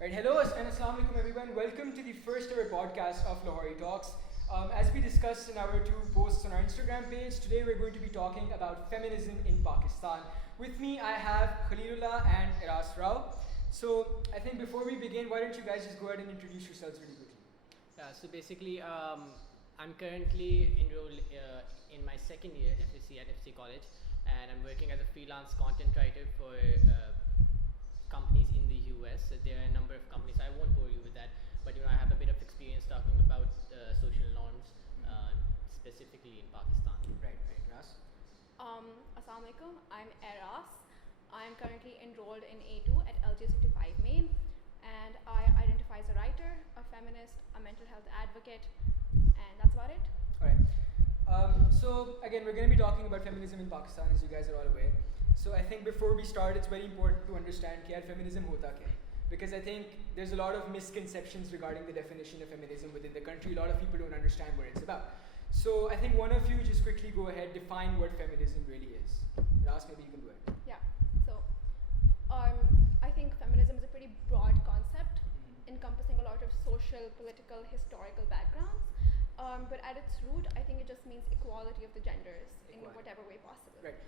Right, hello and assalamu alaikum everyone. Welcome to the first ever podcast of Lahori Talks. As we discussed in our two posts on our Instagram page, today we're going to be talking about feminism in Pakistan. With me, I have Khalilullah and Iras Rao. So, I think before we begin, why don't you guys just go ahead and introduce yourselves really quickly? So basically, I'm currently enrolled in my second year FSC at FC College, and I'm working as a freelance content writer for companies in the US. There are a number of companies. I won't bore you with that, but I have a bit of experience talking about social norms, specifically in Pakistan. Right, Iras. Assalamu alaikum, I'm Eras. I'm currently enrolled in A2 at LJ65 Main, and I identify as a writer, a feminist, a mental health advocate, and that's about it. Alright. So again, we're going to be talking about feminism in Pakistan, as you guys are all aware. So I think before we start, it's very important to understand कि यार feminism होता क्या है, because I think there's a lot of misconceptions regarding the definition of feminism within the country. A lot of people don't understand what it's about. So I think one of you just quickly go ahead, define what feminism really is. Ras, maybe you can go ahead. Yeah. So, I think feminism is a pretty broad concept, encompassing a lot of social, political, historical backgrounds. But at its root, I think it just means equality of the genders in whatever way possible. Right.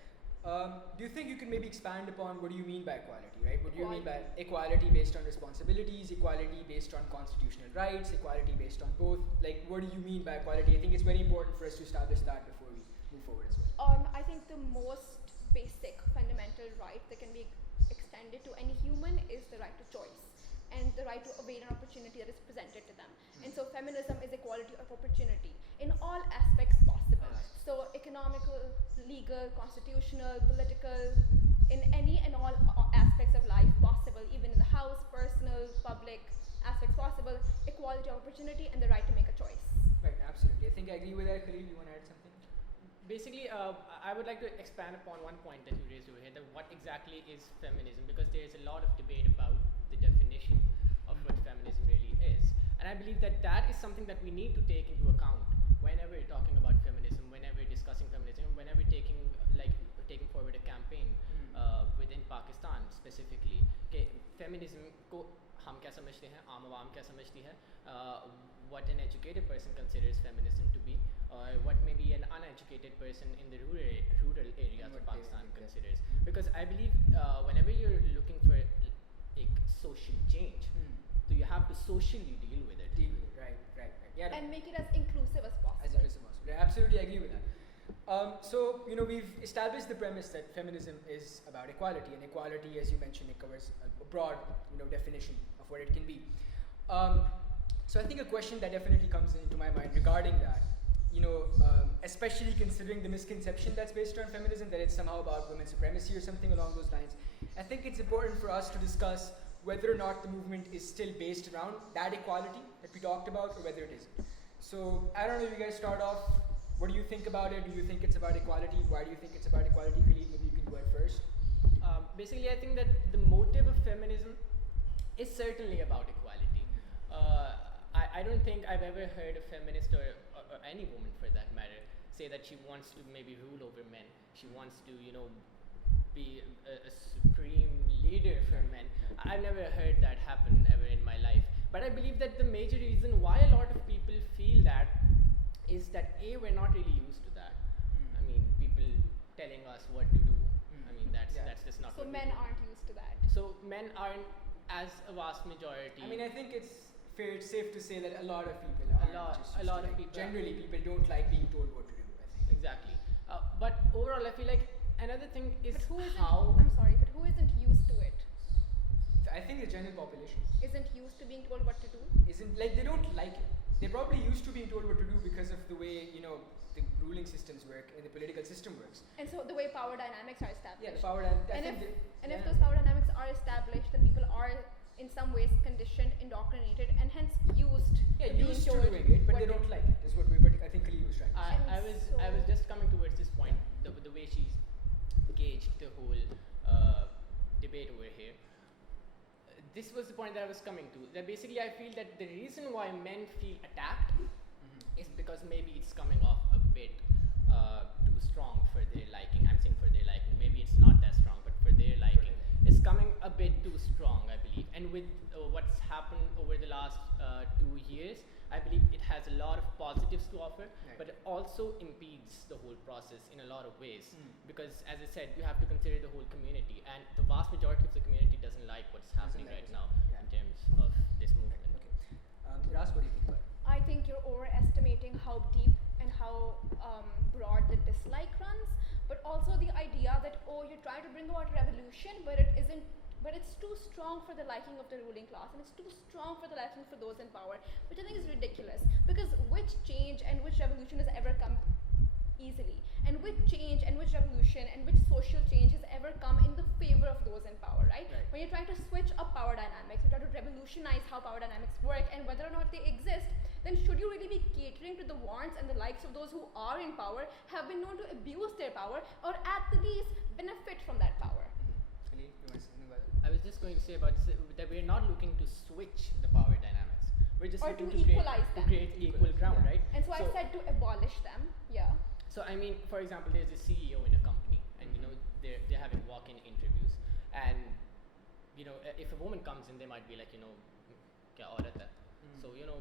Do you think you can maybe expand upon what do you mean by equality, right? What do you mean by equality based on responsibilities, equality based on constitutional rights, equality based on both? Like, what do you mean by equality? I think it's very important for us to establish that before we move forward as well. I think the most basic fundamental right that can be extended to any human is the right to choice and the right to avail an opportunity that is presented to them. And so feminism is equality of opportunity in all aspects possible. So economical, legal, constitutional, political, in any and all aspects of life possible, even in the house, personal, public aspects possible, equality of opportunity and the right to make a choice. Right, absolutely. I think I agree with that. Khalil, you want to add something? Basically, I would like to expand upon one point that you raised over here, that what exactly is feminism, because there is a lot of debate about the definition of what feminism really is. And I believe that that is something that we need to take into account whenever we're talking about feminism, whenever we're discussing feminism, whenever we're taking forward a campaign within Pakistan specifically. Okay, feminism को हम क्या समझते हैं, आम आवाम क्या समझती है, what an educated person considers feminism to be, or what maybe an uneducated person in the rural areas of Pakistan considers. Because I believe whenever you're looking for a social change, so you have to socially deal with it. Right. Yeah. And make it as inclusive as possible. As inclusive as possible. I absolutely agree with that. So, we've established the premise that feminism is about equality, and equality, as you mentioned, it covers a broad, definition of what it can be. So I think a question that definitely comes into my mind regarding that, especially considering the misconception that's based on feminism, that it's somehow about women's supremacy or something along those lines, I think it's important for us to discuss whether or not the movement is still based around that equality that we talked about, or whether it isn't. So I don't know if you guys start off. What do you think about it? Do you think it's about equality? Why do you think it's about equality? Khalid, maybe you can go ahead first. Basically, I think that the motive of feminism is certainly about equality. I don't think I've ever heard a feminist or any woman for that matter say that she wants to maybe rule over men. She wants to, be a supreme leader for men. I've never heard that happen ever in my life. But I believe that the major reason why a lot of people feel that is that we're not really used to that. I mean, people telling us what to do. I mean, that's just not. So men aren't used to that. So men aren't as a vast majority. I mean, I think it's safe to say that a lot of people are. A lot of people. Generally, people don't like being told what to do. I think. Exactly. But overall, I feel like another thing is but who isn't, how. I'm sorry, but who isn't used to it? I think the general population Isn't used to being told what to do? isn't, like, they don't like it. They're probably used to being told what to do because of the way, the ruling systems work and the political system works. And so the way power dynamics are established. Yeah, the power dynamics. If those power dynamics are established, then people are in some ways conditioned, indoctrinated, and hence used. Used to doing it, but they don't like it. Is what I think Khalid was trying to say. I was just coming towards this point. The way she's gauged the whole debate over here. This was the point that I was coming to. That basically I feel that the reason why men feel attacked is because maybe it's coming off a bit too strong for their liking. I'm saying for their liking. Maybe it's not that strong, but for their liking, it's coming a bit too strong, I believe. And with what's happened over the last 2 years, I believe it has a lot of positives to offer, but it also impedes the whole process in a lot of ways. Because, as I said, you have to consider the whole community, and the vast majority of the community doesn't like what's happening right now in terms of this movement. Okay. Ras, what do you think about it? I think you're overestimating how deep and how broad the dislike runs, but also the idea that, oh, you're trying to bring about revolution, but it isn't, but it's too strong for the liking of the ruling class, and it's too strong for the liking for those in power, which I think is ridiculous, because which change and which revolution has ever come easily, and which change and which revolution and which social change has ever come in the favor of those in power, right? When you're trying to switch up power dynamics, you're trying to revolutionize how power dynamics work and whether or not they exist, then should you really be catering to the wants and the likes of those who are in power, have been known to abuse their power, or at the least benefit from that power? Khalil, you want to say something about it? I was just going to say about this, that we're not looking to switch the power dynamics. We're just Or looking to to equalize them. create equal ground, right? And so I said to abolish them, yeah. So I mean, for example, there's a CEO in a company, and you know they're having walk-in interviews, and you know if a woman comes in, they might be like, you know, kya aurat hai? So you know,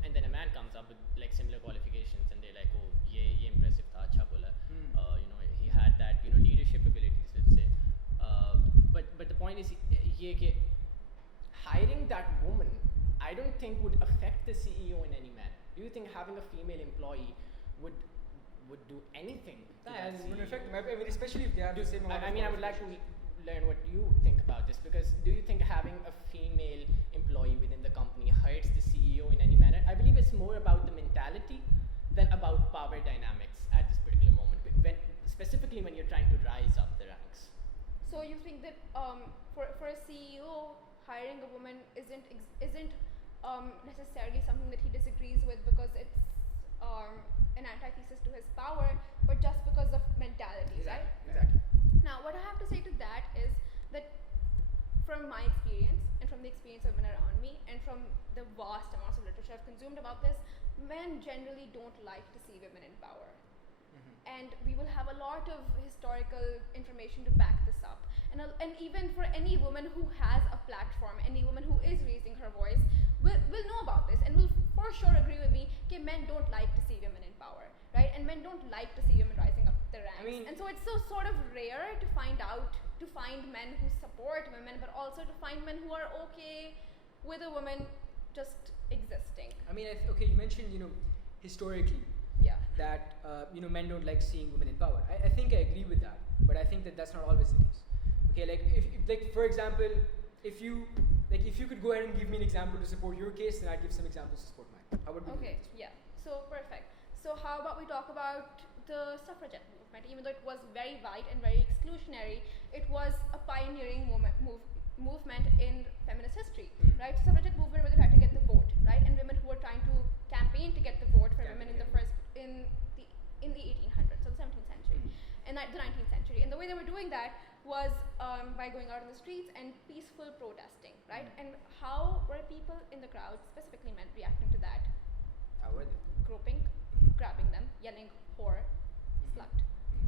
and then a man comes up with like similar qualifications, and they're like, oh, ye impressive tha, acha bola. You know, he had that, you know, leadership abilities, let's say. But the point is, ye ke hiring that woman, I don't think would affect the CEO in any manner. Do you think having a female employee would do anything to that It CEO? would affect, I mean, especially if they have the same amount I of mean, I would like to qualifications. learn what you think about this, because do you think having a female employee within the company hurts the CEO in any manner? I believe it's more about the mentality than about power dynamics at this particular moment, specifically when you're trying to rise up the ranks. So you think that for a CEO, hiring a woman isn't necessarily something that he disagrees with because it's an antithesis to his power, but just because of mentality, right? Exactly. Now, what I have to say to that is that from my experience and from the experience of women around me and from the vast amounts of literature I've consumed about this, men generally don't like to see women in power. And we will have a lot of historical information to back this up. And even for any woman who has a platform, any woman who is raising her voice, will know about this and will for sure agree with me that men don't like to see women in power, right? And men don't like to see women rising up the ranks. I mean, and so it's so sort of rare to find men who support women, but also to find men who are okay with a woman just existing. I mean, okay, you mentioned, you know, historically, Yeah. that you know, men don't like seeing women in power. I think I agree with that, but I think that that's not always the case. Okay, like if like for example, if you could go ahead and give me an example to support your case, then I'd give some examples to support mine. How about we do Okay, that? yeah. So perfect. So how about we talk about the suffragette movement? Even though it was very wide and very exclusionary, it was a pioneering movement in feminist history, right? Suffragette movement where they tried to get the vote, right? And women who were trying to campaign to get the vote for women in the 1800s, so the 17th century, and the 19th century. And the way they were doing that was by going out in the streets and peaceful protesting, right? And how were people in the crowd, specifically men, reacting to that? How were they? Groping, grabbing them, yelling whore, slut,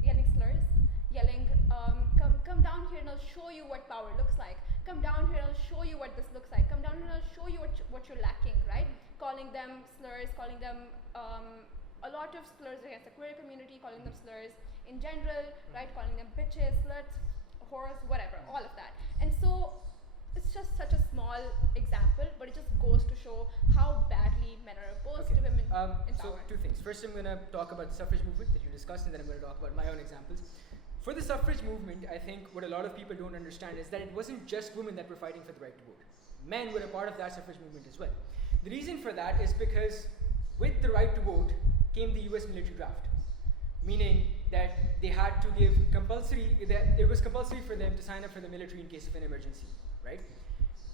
yelling slurs, yelling come down here and I'll show you what power looks like. Come down here and I'll show you what this looks like. Come down here and I'll show you what you're lacking, right? Calling them slurs, calling them a lot of slurs against the queer community, calling them slurs in general, right? Calling them bitches, sluts, whores, whatever, all of that. And so it's just such a small example, but it just goes to show how badly men are opposed to women in so power. two things. First, I'm going to talk about the suffrage movement that you discussed, and then I'm going to talk about my own examples. For the suffrage movement, I think what a lot of people don't understand is that it wasn't just women that were fighting for the right to vote. Men were a part of that suffrage movement as well. The reason for that is because with the right to vote came the US military draft, meaning that they had to give it was compulsory for them to sign up for the military in case of an emergency, right?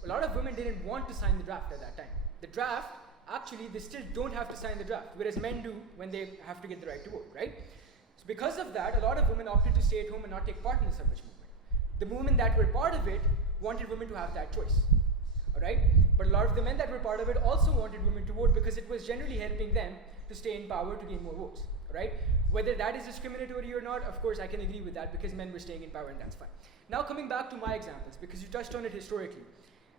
A lot of women didn't want to sign the draft at that time. The draft, actually, they still don't have to sign the draft, whereas men do when they have to get the right to vote, right? So because of that, a lot of women opted to stay at home and not take part in the suffrage movement. The women that were part of it wanted women to have that choice, all right? But a lot of the men that were part of it also wanted women to vote because it was generally helping them to stay in power to gain more votes, right? Whether that is discriminatory or not, of course, I can agree with that because men were staying in power and that's fine. Now coming back to my examples, because you touched on it historically,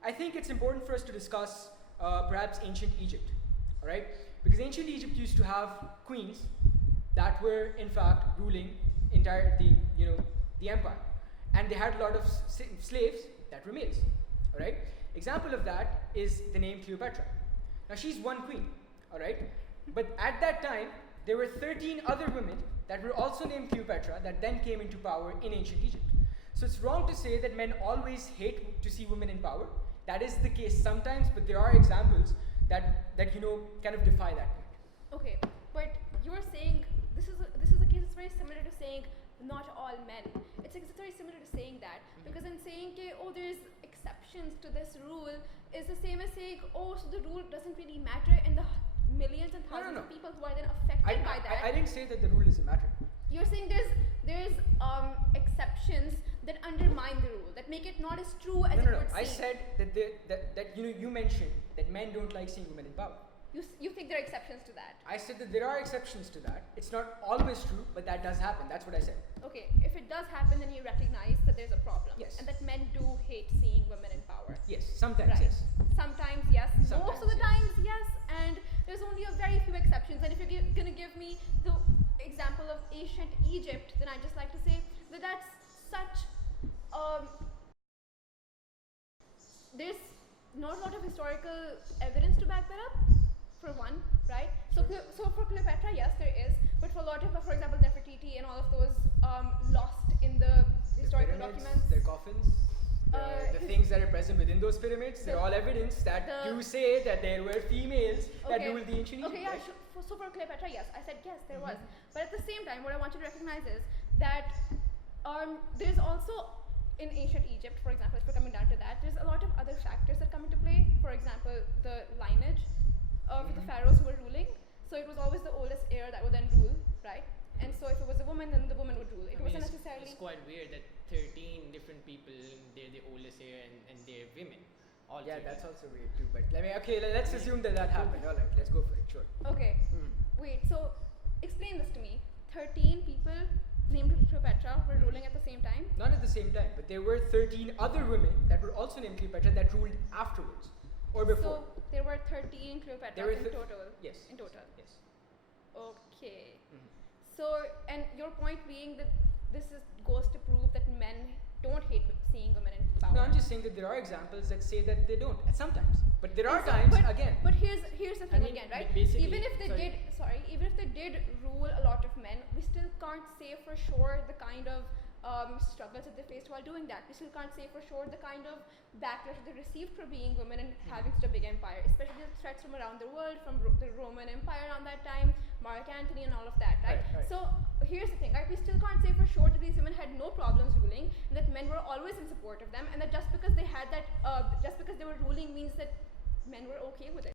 I think it's important for us to discuss perhaps ancient Egypt, all right? Because ancient Egypt used to have queens that were in fact ruling the empire, and they had a lot of slaves that were males, all right? Example of that is the name Cleopatra. Now she's one queen, all right? But at that time, there were 13 other women that were also named Cleopatra that then came into power in ancient Egypt. So it's wrong to say that men always hate to see women in power. That is the case sometimes, but there are examples that kind of defy that point. Okay, but you're saying this is a case that's very similar to saying not all men. It's very similar to saying that, because in saying there's exceptions to this rule is the same as saying so the rule doesn't really matter in the millions and thousands of people who are then affected by that. I didn't say that the rule doesn't matter. You're saying there's exceptions that undermine the rule, that make it not as true as it would seem. I said that you mentioned that men don't like seeing women in power. You think there are exceptions to that? I said that there are exceptions to that. It's not always true, but that does happen. That's what I said. Okay, if it does happen, then you recognize that there's a problem. Yes. And that men do hate seeing women in power. Yes, sometimes, Right. yes. Sometimes, yes. Sometimes, Most of the yes. times, yes. And there's only a very few exceptions. And if you're going to give me the example of ancient Egypt, then I'd just like to say that that's such there's not a lot of historical evidence to back that up, for one, right? So for Cleopatra, yes, there is, but for a lot of, for example, Nefertiti and all of those lost in the historical pyramids, documents. their coffins, the things that are present within those pyramids, they're all evidence that you say that there were females that ruled the ancient Egypt. Okay, yeah, right? so for Cleopatra, yes, I said yes, there was. But at the same time, what I want you to recognize is that there's also, in ancient Egypt, for example, if we're coming down to that, there's a lot of other factors that come into play. For example, the lineage of the pharaohs who were ruling. So it was always the oldest heir that would then rule, right? And so if it was a woman, then the woman would rule. It wasn't necessarily... It's quite weird that 13 different people, they're the oldest heir and they're women. All Yeah, 13. that's also weird too. But let's assume that happened. All right, let's go for it. Sure. Okay. Wait, so explain this to me. 13 people named Cleopatra were ruling at the same time? Not at the same time, but there were 13 other women that were also named Cleopatra that ruled afterwards or before. So there were 13 Cleopatras in total? Yes. In total? Yes. Okay. So, and your point being that goes to prove that men don't hate seeing women in power. No, I'm just saying that there are examples that say that they don't sometimes. But there are times, again. But here's the thing mean, again, right? basically- Even if they even if they did rule a lot of men, we still can't say for sure the kind of struggles that they faced while doing that. We still can't say for sure the kind of backlash they received for being women and having such a big empire, especially the threats from around the world, from the Roman Empire around that time, Mark Antony and all of that, right? Right. So here's the thing, right? We still can't say for sure that these women had no problems ruling, and that men were always in support of them, and that just because they had that, just because they were ruling means that men were okay with it.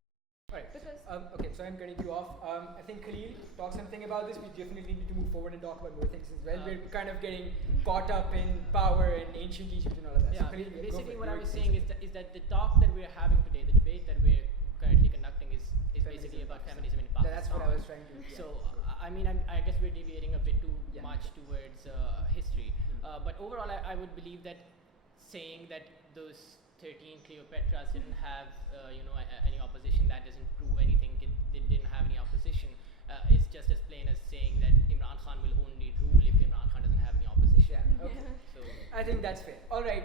Right. Because Okay, so I'm cutting you off. I think Khalil talked something about this. We definitely need to move forward and talk about more things as well. We're kind of getting caught up in power in ancient Egypt and all of that. Yeah, So Khalil, basically go for what it. I was saying is that the talk that we're having today, the debate that we're currently conducting is basically about feminism in Pakistan. That's what I was trying to. Yeah. So I mean, I guess we're deviating a bit too much towards history. But overall, I would believe that saying that those 13 Cleopatras didn't have any opposition, that doesn't prove anything. They didn't have any opposition. It's just as plain as saying that Imran Khan will only rule if Imran Khan doesn't have any opposition. Yeah. Okay. So I think that's fair. All right.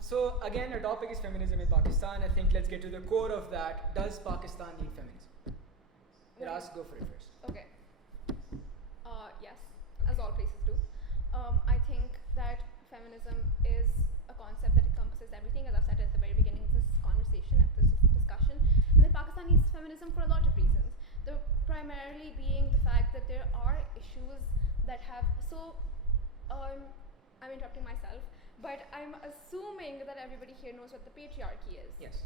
So again, our topic is feminism in Pakistan. I think let's get to the core of that. Does Pakistan need feminism? Ras, go for it first. okay. Yes, as all places do. I think that feminism is a concept that encompasses everything, as I've said at the very beginning of this conversation, of this discussion. And that Pakistan needs feminism for a lot of reasons. The primarily being the fact that there are issues that have I'm interrupting myself, but I'm assuming that everybody here knows what the patriarchy is. Yes.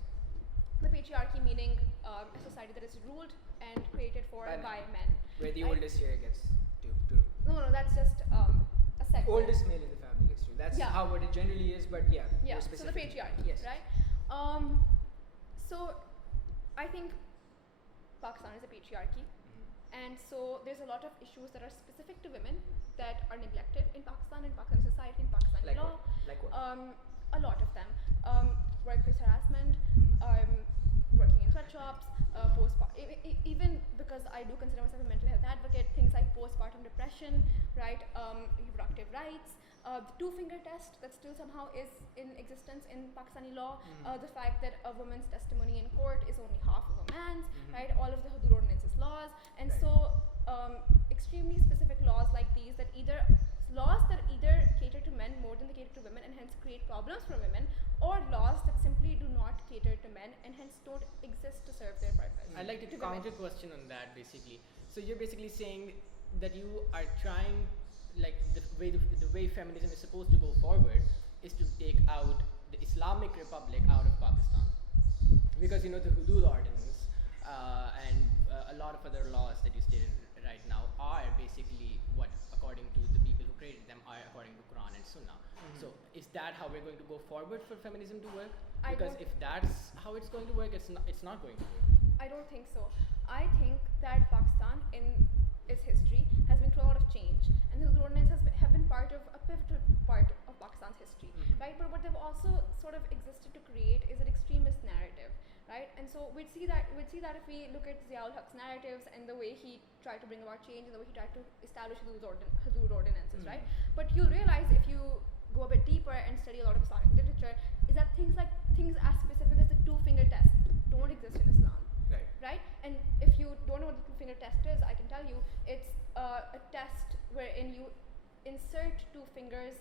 The patriarchy meaning a society that is ruled and created for by men. Where the right? oldest heir gets to rule. No, that's just a segment. Oldest male in the family gets to rule. That's how what it generally is, but yeah. Yeah, more so the specific. patriarchy, Yes. right? So I think Pakistan is a patriarchy, And so there's a lot of issues that are specific to women that are neglected in Pakistani society, in Pakistani Like law. what? Like what? A lot of them. Workplace harassment, working in sweatshops, even because I do consider myself a mental health advocate, things like postpartum depression, right? Reproductive rights, the two-finger test that still somehow is in existence in Pakistani law, the fact that a woman's testimony in court is only half of a man's, right? All of the Hudud ordinances laws, and so extremely specific laws like these that either cater to men more than they cater to women and hence create problems for women, or laws that simply do not cater to men and hence don't exist to serve their purpose. I'd like to women. counter question on that basically. So you're basically saying that you are trying, like the way feminism is supposed to go forward is to take out the Islamic Republic out of Pakistan, because the Hudud ordinance and a lot of other laws that you stated right now are basically what, according to the people who created them, are according to Quran and Sunnah. So is that how we're going to go forward for feminism to work? Because if that's how it's going to work, it's not going to work. I don't think so. I think that Pakistan in its history has been through a lot of change, and the ordinances have been part of a pivotal part of Pakistan's history, right? But what they've also sort of existed to create is an extremist narrative, right? And so we'd see that if we look at Ziaul Haq's narratives and the way he tried to bring about change and the way he tried to establish Hudud ordinances, right? But you'll realize if you go a bit deeper and study a lot of Islamic literature, is that things as specific as the two-finger test don't exist in Islam. Right? And if you don't know what the two-finger test is, I can tell you it's a test wherein you insert two fingers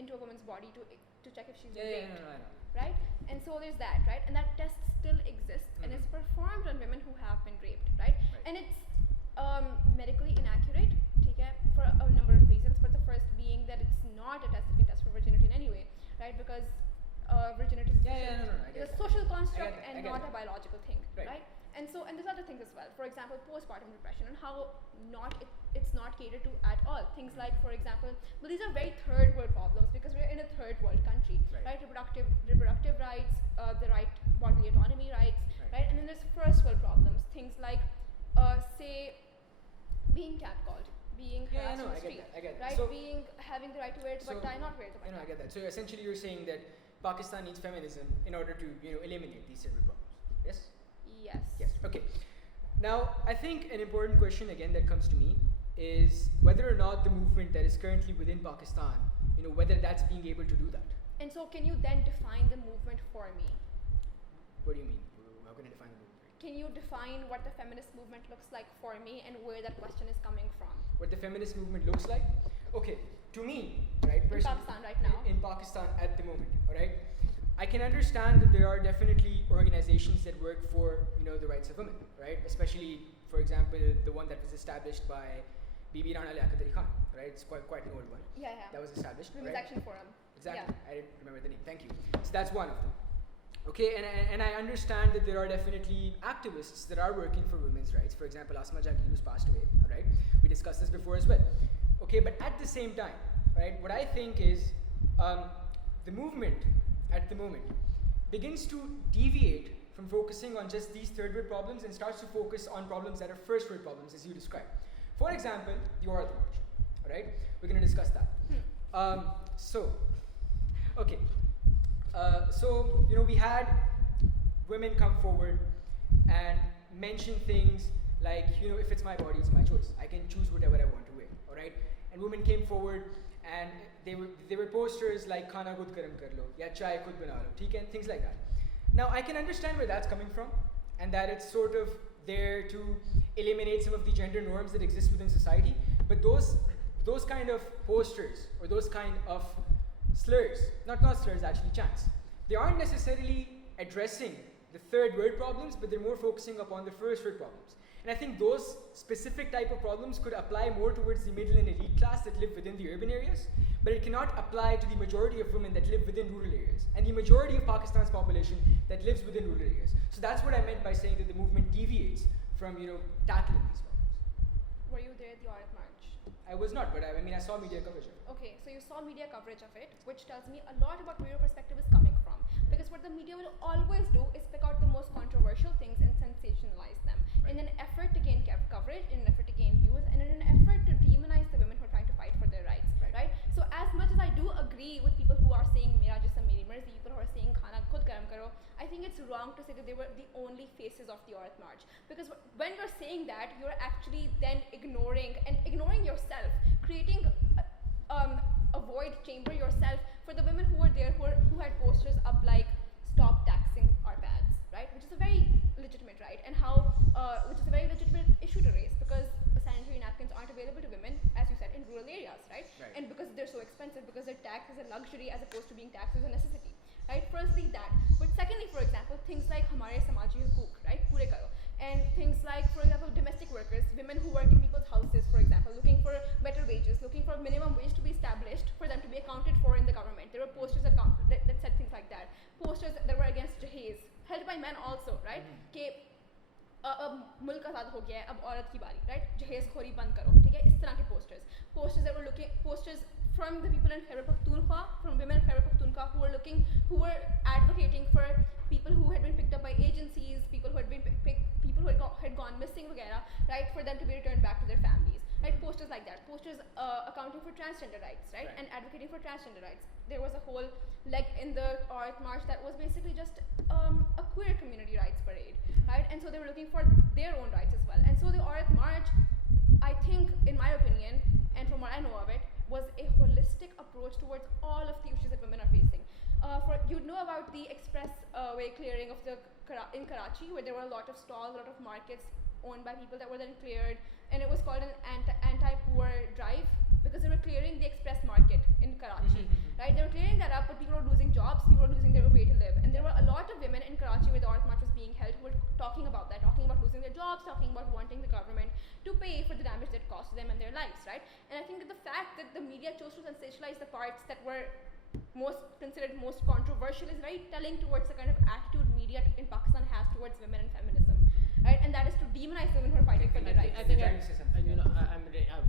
into a woman's body to check if she's been raped. I know. Right? And so there's that, right? And that test still exists and is performed on women who have been raped, right? And it's medically inaccurate, for a number of reasons, but the first being that it's not a test that can test for virginity in any way, right? Because virginity is a social construct and not a biological thing, right? And there's other things as well. For example, postpartum depression and how it's not catered to at all. Things like, for example, well, these are very third world problems because we're in a third world country, right? Reproductive rights, the right bodily autonomy rights, right? And then there's first world problems. Things like, say, being catcalled, being harassed on the street, I get right? So having the right to wear the tie, not wear the tie. I get that. So essentially, you're saying that Pakistan needs feminism in order to eliminate these several problems. Yes. Yes. Okay. Now, I think an important question again that comes to me is whether or not the movement that is currently within Pakistan, whether that's being able to do that. And so, can you then define the movement for me? What do you mean? How can I define the movement? Can you define what the feminist movement looks like for me and where that question is coming from? What the feminist movement looks like? Okay, to me, right? In Pakistan right now. In Pakistan at the moment, all right? I can understand that there are definitely organizations that work for, the rights of women, right? Especially, for example, the one that was established by Bibi Rana Liaquat Ali Khan, right? It's quite an old one. Yeah. That was established, Women's right? Action Forum. Exactly. Yeah. I didn't remember the name. Thank you. So that's one of them. Okay, and I understand that there are definitely activists that are working for women's rights. For example, Asma Jagir, who's passed away, all right? We discussed this before as well. Okay, but at the same time, right, what I think is the movement at the moment begins to deviate from focusing on just these third world problems and starts to focus on problems that are first world problems, as you described. For example, the Aurat March, all right? We're going to discuss that. We had women come forward and mention things like, if it's my body, it's my choice. I can choose whatever I want to wear, all right? And women came forward and they were posters like "Khana khud garam kar lo" ya "Chai khud bana lo," and things like that. Now I can understand where that's coming from, and that it's sort of there to eliminate some of the gender norms that exist within society. But those kind of posters or those kind of slurs, not slurs actually, chants, they aren't necessarily addressing the third world problems, but they're more focusing upon the first world problems. And I think those specific type of problems could apply more towards the middle and elite class that live within the urban areas, but it cannot apply to the majority of women that live within rural areas, and the majority of Pakistan's population that lives within rural areas. So that's what I meant by saying that the movement deviates from, tackling these problems. Were you there at the Aurat March? I was not, but I saw media coverage of it. Okay, so you saw media coverage of it, which tells me a lot about where your perspective is coming from. Because what the media will always do is pick out the most controversial things and sensationalize them in an effort to gain coverage, in an effort to gain I think it's wrong to say that they were the only faces of the Aurat March, because when you're saying that, you're actually then ignoring yourself, creating a void chamber yourself for the women who were there, who had posters up like "Stop taxing our pads," right? Which is a very legitimate right, and which is a very legitimate issue to raise, because sanitary napkins aren't available to women, as you said, in rural areas, right? And because they're so expensive, because they're taxed as a luxury as opposed to being taxed as a necessity, right? Firstly, that. But secondly, for example, things like Hamare Samaji Hukuk, right? Pure karo. And things like, for example, domestic workers, women who work in people's houses, for example, looking for better wages, looking for minimum wage to be established for them to be accounted for in the government. There were posters that said things like that. Posters that were against Jahez, held by men also, right? अब मुल्क आज़ाद हो गया है, अब औरत की बारी, right? जहेज खोरी बंद करो, ठीक है? इस तरह के posters that were looking, posters from the people in Khyber Pakhtunkhwa, from women in Khyber Pakhtunkhwa who were advocating for people who had been picked up by agencies, people who had gone missing, वगैरह, right? For them to be returned back to their families, right? Posters like that, posters accounting for transgender rights, right? And advocating for transgender rights. There was a whole leg in the Aurat March that was basically just a queer community rights parade, right? And so they were looking for their own rights as well. And so the Aurat March, I think, in my opinion, and from what I know of it, was a holistic approach towards all of the issues that women are facing. You'd know about the express way clearing of in Karachi, where there were a lot of stalls, a lot of markets owned by people that were then cleared, and it was called an anti-poor drive, because they were clearing the express market in Karachi, right? They were clearing that up, but people were losing jobs, people were losing their way to live. And there were a lot of women in Karachi where the Aurat March was being held who were talking about that, talking about losing their jobs, talking about wanting the government to pay for the damage that caused them and their lives, right? And I think that the fact that the media chose to sensationalize the parts that were considered most controversial is very telling towards the kind of attitude media in Pakistan has towards women and feminism, right? And that is to demonize women who are fighting for their rights. I think I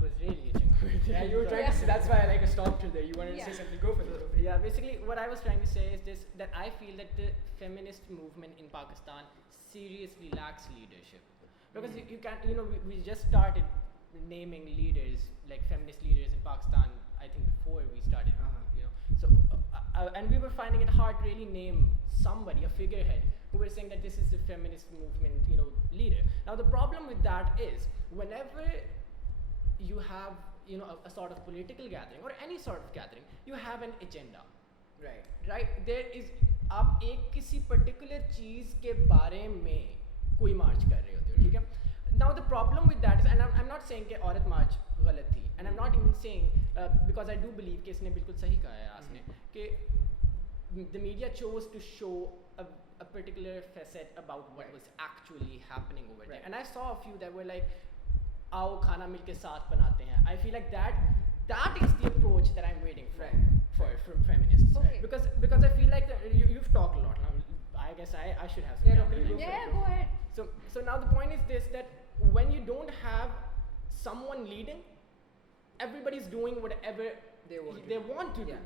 was really itching for it. Yeah, you were trying to say, that's why I stopped you there. You wanted to say something, go for it. Yeah, basically what I was trying to say is this, that I feel that the feminist movement in Pakistan seriously lacks leadership. Because you can't, we just started naming leaders, like feminist leaders in Pakistan, I think before we started, So, and we were finding it hard to really name somebody, a figurehead, who were saying that this is the feminist movement, leader. Now the problem with that is, whenever you have, a sort of political gathering or any sort of gathering, you have an agenda. Right? There is, आप एक किसी particular चीज़ के बारे में कोई march कर रहे होते हो, ठीक है? Now the problem with that is, and I'm not saying कि औरत march गलत थी, and I'm not even saying because I do believe कि इसने बिल्कुल सही कहा है आसने कि the media chose to show a particular facet about what was actually happening over there, and I saw a few that were like, आओ खाना मिलके साथ बनाते हैं. I feel like that is the approach that I'm waiting from feminists, because I feel like you've talked a lot. Now, I guess I should have some. Go ahead. So now the point is this, that when you don't have someone leading, everybody's doing whatever they want to do.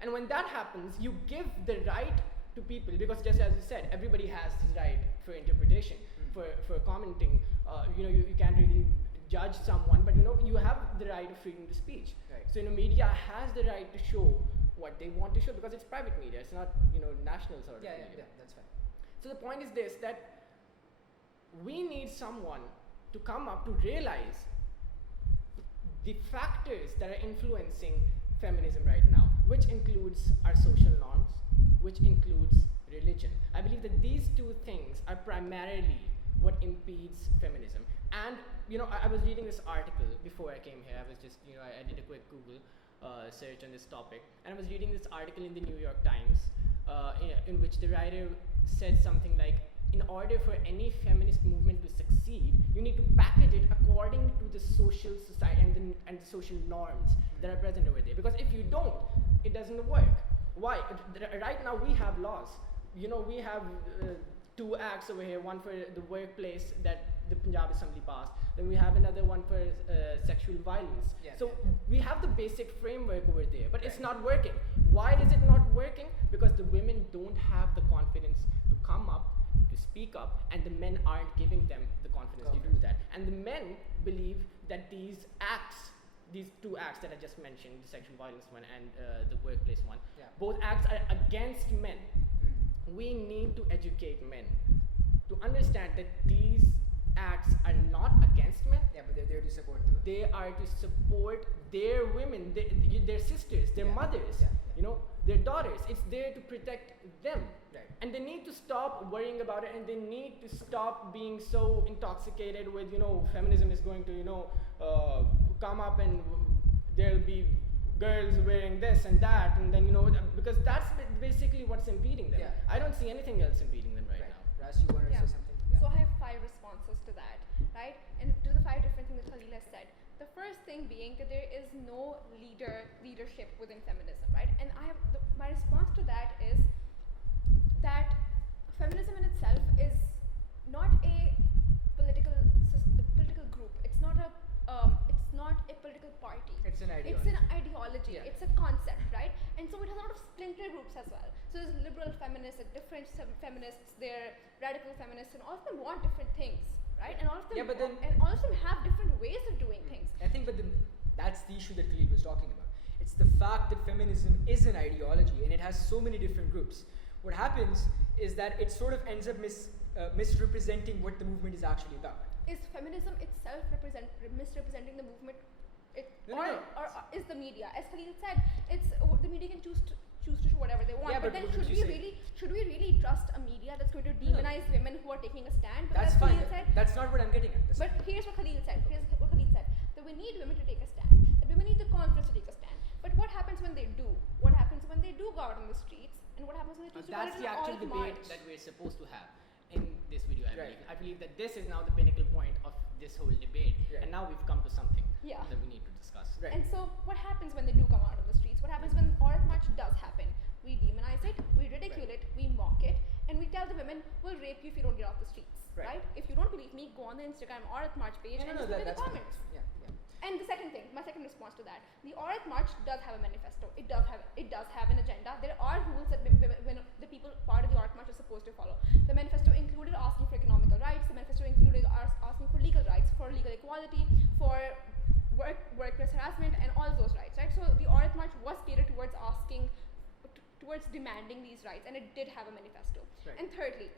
And when that happens, you give the right to people, because just as you said, everybody has this right for interpretation, for commenting. You can't really judge someone, but you have the right of freedom of speech. So media has the right to show what they want to show, because it's private media, it's not national sort of media. Yeah, that's fine. So the point is this, that we need someone to come up to realize the factors that are influencing feminism right now, which includes our social norms, which includes religion. I believe that these two things are primarily what impedes feminism. And I was reading this article before I came here. I was just, I did a quick Google search on this topic, and I was reading this article in the New York Times in which the writer said something like, in order for any feminist movement to succeed, you need to package it according to the social society and the social norms that are present over there. Because if you don't, it doesn't work. Why? Right now we have laws. We have 2 acts over here, one for the workplace that the Punjab Assembly passed, then we have another one for sexual violence. We have the basic framework over there, but it's not working. Why is it not working? Because the women don't have the confidence to come up, to speak up, and the men aren't giving them the confidence to do that. And the men believe that these 2 acts that I just mentioned, the sexual violence one and the workplace one, both acts are against men. we need to educate men to understand that these acts are not against men. Yeah, but they're there to support them. They are to support their women, their sisters, their mothers, their daughters. It's there to protect them. Right. And they need to stop worrying about it, and they need to stop being so intoxicated with, feminism is going to, come up and there'll be girls wearing this and that, and then, because that's basically what's impeding them. Yeah. I don't see anything else impeding them right now. Ras, you wanted to say something? So I have 5 responses to that, right? And to the 5 different things that Khalil has said. The first thing being that there is no leadership within feminism, right? And my response to that is that feminism in itself is not a political group. It's not a political party. It's an ideology. It's an ideology. Yeah. It's a concept, right? And so it has a lot of splinter groups as well. So there's liberal feminists, different feminists, there radical feminists, and all of them want different things, right? And all of them all of them have different ways of doing things. I think, but then that's the issue that Khalid was talking about. It's the fact that feminism is an ideology and it has so many different groups. What happens is that it sort of ends up misrepresenting what the movement is actually about. Is feminism itself misrepresenting the movement? Or is the media? As Khalil said, the media can choose to show whatever they want. Yeah, but then should we really trust a media that's going to demonize women who are taking a stand? That's fine. That's not what I'm getting at. But here's what Khalil said. That we need women to take a stand. That women need the confidence to take a stand. But what happens when they do? What happens when they do go out on the streets? And what happens when they choose to go out That's on the actual all debate march? that we're supposed to have in this video, I Right. believe. I believe that this is now the pinnacle point of this whole debate. Right. And now we've come to something Yeah. that we need to discuss. Right. And so what happens when they do come out on the streets? What happens when Aurat March does happen? We demonize it, we ridicule it, we mock it, and we tell the women, we'll rape you if you don't get off the streets, right? If you don't believe me, go on the Instagram Aurat March page and just look at the comments. Yeah. And the second thing, my second response to that, the Aurat March does have a manifesto. It does have an agenda. There are rules that when the people part of the Aurat March are supposed to follow. The manifesto included asking for economical rights. The manifesto included asking for legal rights, for legal equality, for workplace harassment, and all of those rights, right? So the Aurat March was catered towards towards demanding these rights, and it did have a manifesto. Right. And thirdly,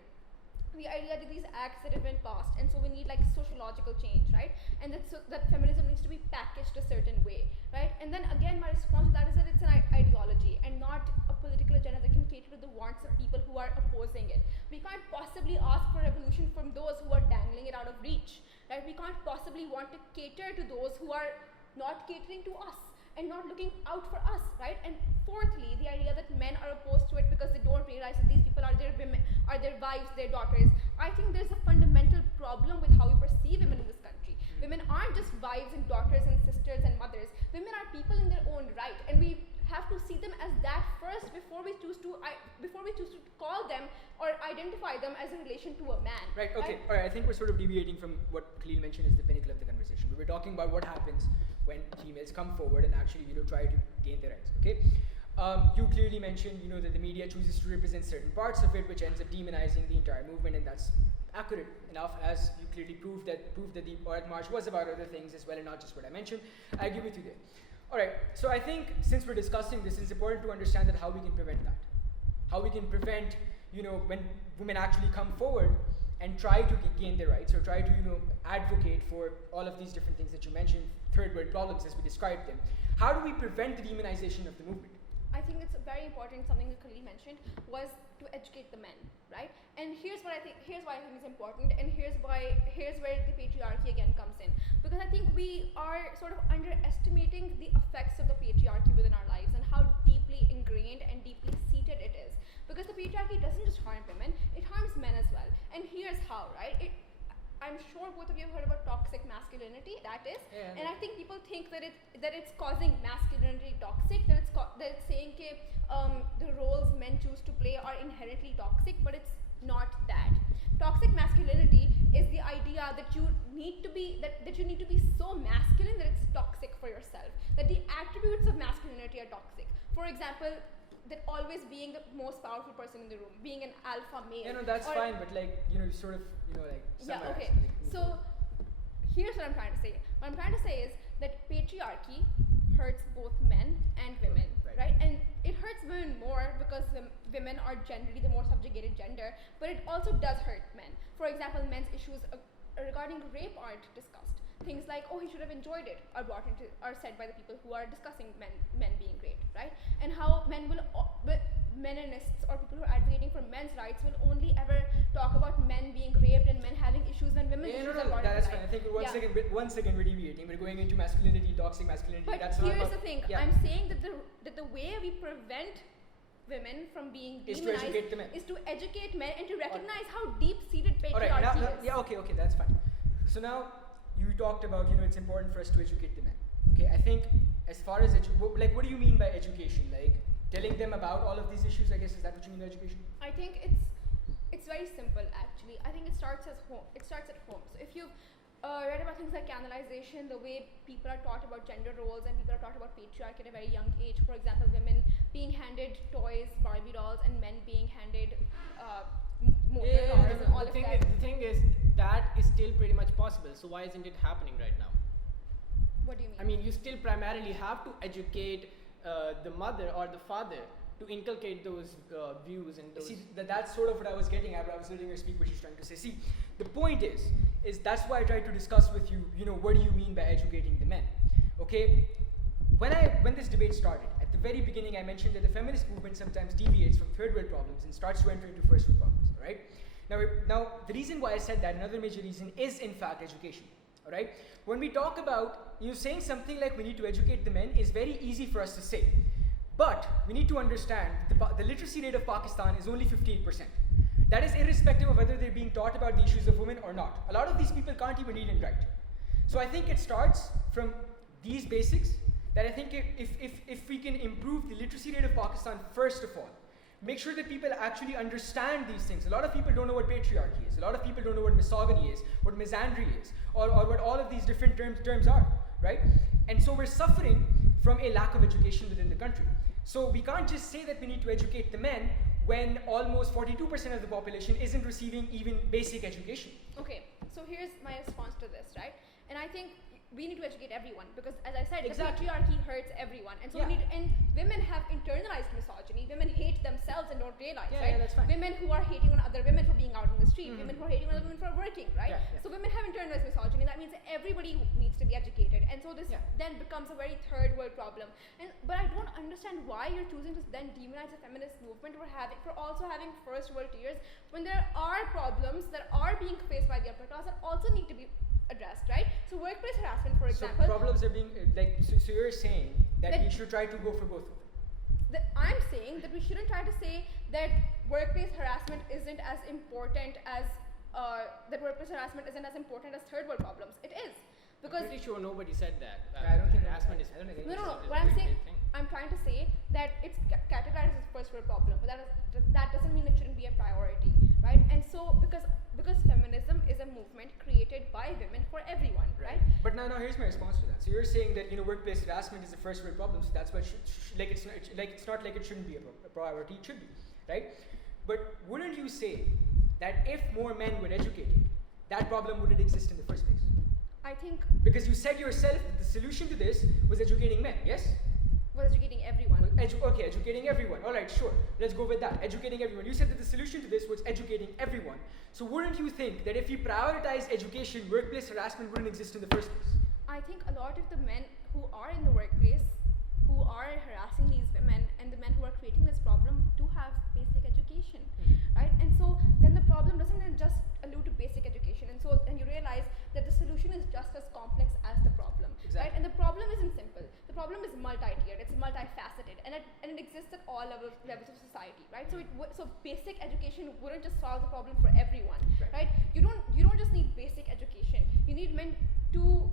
the idea that these acts that have been passed, and so we need like sociological change, right? And that feminism needs to be packaged a certain way, right? And then again, my response to that is that it's an ideology and not a political agenda that can cater to the wants of people who are opposing it. We can't possibly ask for revolution from those who are dangling it out of reach, right? We can't possibly want to cater to those who are not catering to us and not looking out for us, right? And fourthly, the idea that men are opposed to it because they don't realize that these people are their women, are their wives, their daughters. I think there's a fundamental problem with how we perceive women in this country. Women aren't just wives and daughters and sisters and mothers. Women are people in their own right, and we have to see them as that first before we choose to call them or identify them as in relation to a man. Right, okay. All right, I think we're sort of deviating from what Khalil mentioned is the pinnacle of the conversation. We were talking about what happens when females come forward and actually, try to gain their rights, okay? You clearly mentioned, that the media chooses to represent certain parts of it, which ends up demonizing the entire movement, and that's accurate enough, as you clearly proved that the Aurat March was about other things as well, and not just what I mentioned. I agree with you there. All right, so I think since we're discussing this, it's important to understand that how we can prevent that. How we can prevent, when women actually come forward and try to gain their rights, or try to, advocate for all of these different things that you mentioned, third world problems as we described them. How do we prevent the demonization of the movement? I think it's very important, something that Khalil mentioned, was to educate the men, right? And here's why I think is important, and here's where the patriarchy again comes in. Because I think we are sort of underestimating the effects of the patriarchy within our lives and how deeply ingrained and deeply seated it is. Because the patriarchy doesn't just harm women, it harms men as well. And here's how, right? I'm sure both of you have heard about toxic masculinity. That is, and I think people think that it's causing masculinity toxic. That it's saying the roles men choose to play are inherently toxic, but it's not that. Toxic masculinity is the idea that you need to be so masculine that it's toxic for yourself. That the attributes of masculinity are toxic. For example, that always being the most powerful person in the room, being an alpha male. That's fine, but sort of, yeah, okay. So here's what I'm trying to say. What I'm trying to say is that patriarchy hurts both men and women, Right. right? And it hurts women more because women are generally the more subjugated gender, but it also does hurt men. For example, men's issues regarding rape aren't discussed. Things like, oh, he should have enjoyed it, are said by the people who are discussing men being raped, right? And how meninists or people who are advocating for men's rights will only ever talk about men being raped and men having issues when women's issues are brought that's into fine. I light. think one second we're deviating. We're going into masculinity, toxic masculinity. But That's not here's about, the thing. yeah. I'm saying that the way we prevent women from being Is to demonized educate the men. is to educate men and to recognize how deep-seated All right. patriarchy is. Yeah. Okay. That's fine. So now you talked about it's important for us to educate the men. Okay. I think as far as what do you mean by education? Like telling them about all of these issues. I guess is that what you mean by education? I think it's very simple actually. I think it starts at home. So if you've read about things like canonization, the way people are taught about gender roles and people are taught about patriarchy at a very young age. For example, women being handed toys, Barbie dolls, and men being handed motor cars and all of that. The thing is, that is still pretty much possible. So why isn't it happening right now? What do you mean? I mean, you still primarily have to educate the mother or the father to inculcate those views and those. See, that's sort of what I was getting at. But I was letting her speak what she's trying to say. See, the point is that's why I tried to discuss with you. What do you mean by educating the men? Okay, when this debate started, at the very beginning, I mentioned that the feminist movement sometimes deviates from third world problems and starts to enter into first world problems. All right. Now, the reason why I said that, another major reason, is in fact education. All right. When we talk about saying something like we need to educate the men is very easy for us to say, but we need to understand the literacy rate of Pakistan is only 58%. That is irrespective of whether they're being taught about the issues of women or not. A lot of these people can't even read and write. So I think it starts from these basics. That I think if we can improve the literacy rate of Pakistan first of all, make sure that people actually understand these things. A lot of people don't know what patriarchy is. A lot of people don't know what misogyny is, what misandry is, or what all of these different terms are, right? And so we're suffering from a lack of education within the country. So we can't just say that we need to educate the men when almost 42% of the population isn't receiving even basic education. Okay, so here's my response to this, right? And I think we need to educate everyone because, as I said, Exactly. the patriarchy hurts everyone, and so and women have internalized misogyny. Women hate themselves and don't realize, right? Yeah, that's fine. Women who are hating on other women for being out in the street, women who are hating on other women for working, right? Yeah. So women have internalized misogyny. That means that everybody needs to be educated, and so this then becomes a very third world problem. But I don't understand why you're choosing to then demonize the feminist movement for also having first world tears when there are problems that are being faced by the upper class that also need to be addressed, right? So workplace harassment, for example. So problems are being so you're saying that we should try to go for both of them. I'm saying that we shouldn't try to say that workplace harassment isn't as important as third world problems. It is. Because I'm pretty sure nobody said that. I don't think harassment is. No. What I'm saying, I'm trying to say that it's categorized as a first world problem, but that doesn't mean it shouldn't be a priority, right? And so because feminism is a movement created by women for everyone, right? But now here's my response to that. So you're saying that workplace harassment is a first world problem, so that's what it's not like it shouldn't be a priority. It should be, right? But wouldn't you say that if more men were educated, that problem wouldn't exist in the first place? I think because you said yourself that the solution to this was educating men, yes? Was educating everyone. Okay, educating everyone. All right, sure. Let's go with that. Educating everyone. You said that the solution to this was educating everyone. So wouldn't you think that if we prioritize education, workplace harassment wouldn't exist in the first place? I think a lot of the men who are in the workplace, who are harassing these women, and the men who are creating this problem do have basic education, right? And so then the problem doesn't just allude to basic education, and so then you realize that the solution is just as complex as the problem, right? And the problem isn't simple. The problem is multi-tiered. It's multifaceted, and it exists at all levels of society, right? So basic education wouldn't just solve the problem for everyone, right? You don't just need basic education. You need men to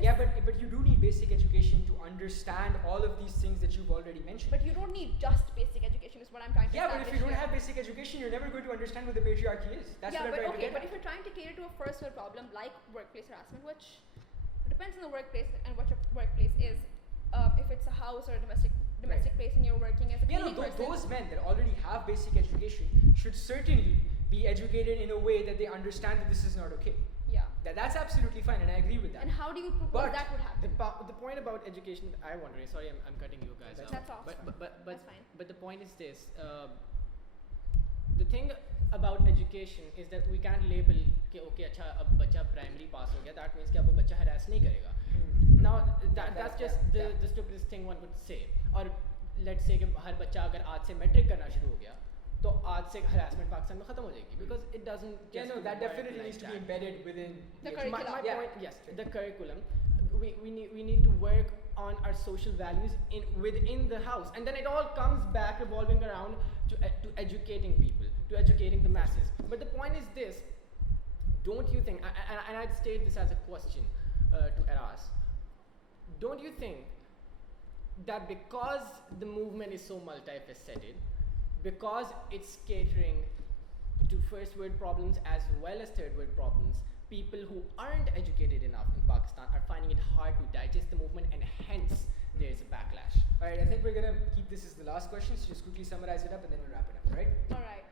Yeah, but you do need basic education to understand all of these things that you've already mentioned. But you don't need just basic education is what I'm trying to Yeah, but if you don't here. have basic education, you're never going to understand what the patriarchy is. That's what I'm trying to get but at. if you're trying to cater to a first world problem like workplace harassment, which depends on the workplace and what your workplace is, if it's a house or a domestic place and you're working as a cleaning person. Those men that already have basic education should certainly be educated in a way that they understand that this is not okay. Yeah. That's absolutely fine, and I agree with that. And how do you propose But that would happen? The point about education that I wonder, sorry, I'm cutting you guys off. That's awesome. But That's fine. but the point is this: the thing about education is that we can't label कि okay अच्छा अब बच्चा primary pass हो गया, that means कि अब वो बच्चा harass नहीं करेगा. Now that's just the stupidest thing one could say. Or let's say कि हर बच्चा अगर आज से metric करना शुरू हो गया, तो आज से harassment पाकिस्तान में खत्म हो जाएगी, because it doesn't. Yeah, no, that definitely needs to be embedded within The education. curriculum. My Yeah. point, yes, the curriculum. We need to work on our social values within the house, and then it all comes back revolving around to educating people, to educating the masses. But the point is this: don't you think? And I'd state this as a question to Aras. Don't you think that because the movement is so multifaceted, because it's catering to first world problems as well as third world problems, people who aren't educated enough in Pakistan are finding it hard to digest the movement, and hence there's a backlash. Alright, I think we're gonna keep this as the last question, so just quickly summarize it up and then we'll wrap it up, alright? Alright.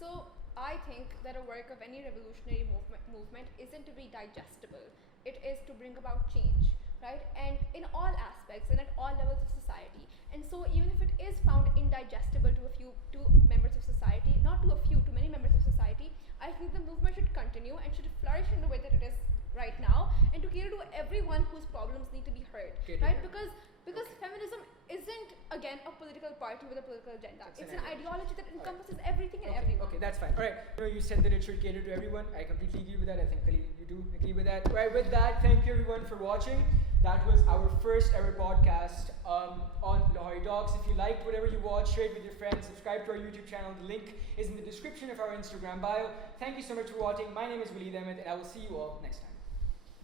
So I think that a work of any revolutionary movement isn't to be digestible. It is to bring about change, right? And in all aspects and at all levels of society. And so even if it is found indigestible to members of society, not to a few, to many members of society, I think the movement should continue and should flourish in the way that it is right now, and to cater to everyone whose problems need to be heard, right? Because feminism isn't again a political party with a political agenda. It's an ideology that encompasses everything and everyone. Okay, that's fine. Alright, you said that it should cater to everyone. I completely agree with that. I think Khalil, you do agree with that. Alright, with that, thank you everyone for watching. That was our first ever podcast on Lahori Talks. If you liked whatever you watched, share it with your friends, subscribe to our YouTube channel. The link is in the description of our Instagram bio. Thank you so much for watching. My name is Waleed Ahmed, and I will see you all next time.